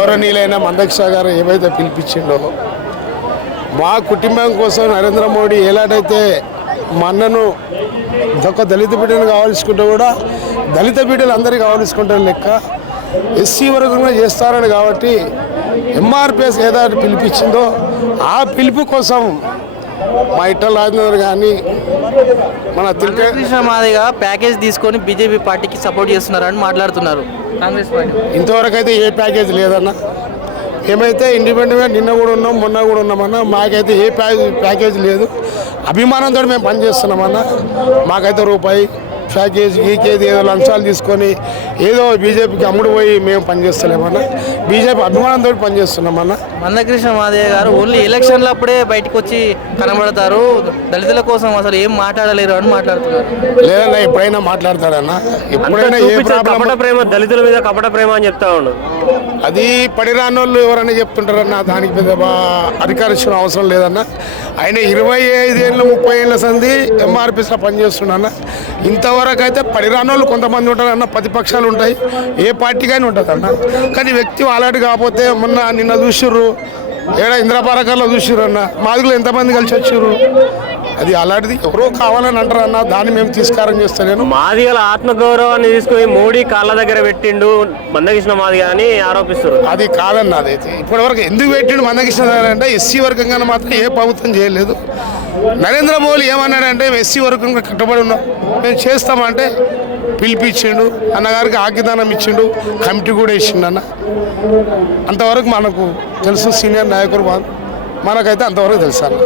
గౌరవనీయులైన మందకృష్ణ గారు ఏవైతే పిలిపించిండో మా కుటుంబం కోసం నరేంద్ర మోడీ ఎలాంటైతే మన్నను ఒక దళిత బిడ్డను కావాల్సుకుంటే కూడా దళిత బిడ్డలు అందరికీ కావాల్సుకుంటారు లెక్క ఎస్సీ వర్గంగా చేస్తారని కాబట్టి ఎంఆర్పిఎస్ ఏదైతే పిలిపించిందో ఆ పిలుపు కోసం మా ఇట్టల రాజేందర్ కానీ మన కృష్ణ మాదిగా ప్యాకేజ్ తీసుకొని బీజేపీ పార్టీకి సపోర్ట్ చేస్తున్నారని మాట్లాడుతున్నారు కాంగ్రెస్ పార్టీ. ఇంతవరకు అయితే ఏ ప్యాకేజ్ లేదన్న. ఏమైతే ఇండిపెండెంట్గా నిన్న కూడా ఉన్నాం మొన్న కూడా ఉన్నామన్నా. మాకైతే ఏ ప్యాకేజ్ లేదు. అభిమానంతో మేము పనిచేస్తున్నామన్నా. మాకైతే రూపాయి ప్యాకేజ్ గీకేది ఏదో లంచాలు తీసుకొని ఏదో బీజేపీకి అమ్ముడు పోయి మేము పనిచేస్తలేమన్నా. బీజేపీ అభిమానంతో పనిచేస్తున్నామన్నా. మందకృష్ణ మాదయ్య గారు ఓన్లీ ఎలక్షన్లు అప్పుడే బయటకు వచ్చి కనబడతారు, దళితుల కోసం అసలు ఏం మాట్లాడలేరు అని మాట్లాడుతున్నారు. లేదన్నా ఎప్పుడైనా మాట్లాడతాడన్నా. ఎప్పుడైనా ఏ కపట ప్రేమ, దళితుల మీద కపట ప్రేమ అని చెప్తా ఉండు. అది పడిరానోళ్ళు ఎవరైనా చెప్తుంటారన్నా. దానికి పెద్ద అధికారిస్తున్న అవసరం లేదన్నా. ఆయన 25 ఏళ్ళు 30 ఏళ్ళ సంది ఎంఆర్పిఎస్లో పనిచేస్తున్నా. ఇంతవరకు అయితే పడిరానోళ్ళు కొంతమంది ఉంటారన్న. ప్రతిపక్షాలు ఉంటాయి, ఏ పార్టీకైనా ఉంటుంది అన్న. కానీ వ్యక్తి అలాంటి కాకపోతే నిన్న చూసిర్రు ఇంద్రపారకర్లో చూసిర్రు అన్న. మాదిగలు ఎంతమంది కలిసి వచ్చిర్రు. అది అలాంటిది ఎవరో కావాలని అంటారన్న. దాన్ని మేము తిరస్కారం చేస్తలేను. మాదిగల ఆత్మగౌరవాన్ని తీసుకుని మోడీ కాళ్ళ దగ్గర పెట్టిండు మందకృష్ణ మాదిగ అని ఆరోపిస్తారు. అది కాదన్న. అదైతే ఇప్పటివరకు ఎందుకు పెట్టిండు మందకృష్ణ గారు అంటే ఎస్సీ వర్గంగా మాత్రం ఏ ప్రభుత్వం చేయలేదు. నరేంద్ర మోడీ ఏమన్నాడంటే ఎస్సీ వర్గంగా కట్టుబడి ఉన్నాం, మేము చేస్తామంటే పిలిపించిండు. అన్నగారికి ఆజ్ఞానం ఇచ్చిండు, కమిటీ కూడా ఇచ్చిండు అన్న. అంతవరకు మనకు తెలుసు. సీనియర్ నాయకుడు మనకైతే అంతవరకు తెలుసు అన్న.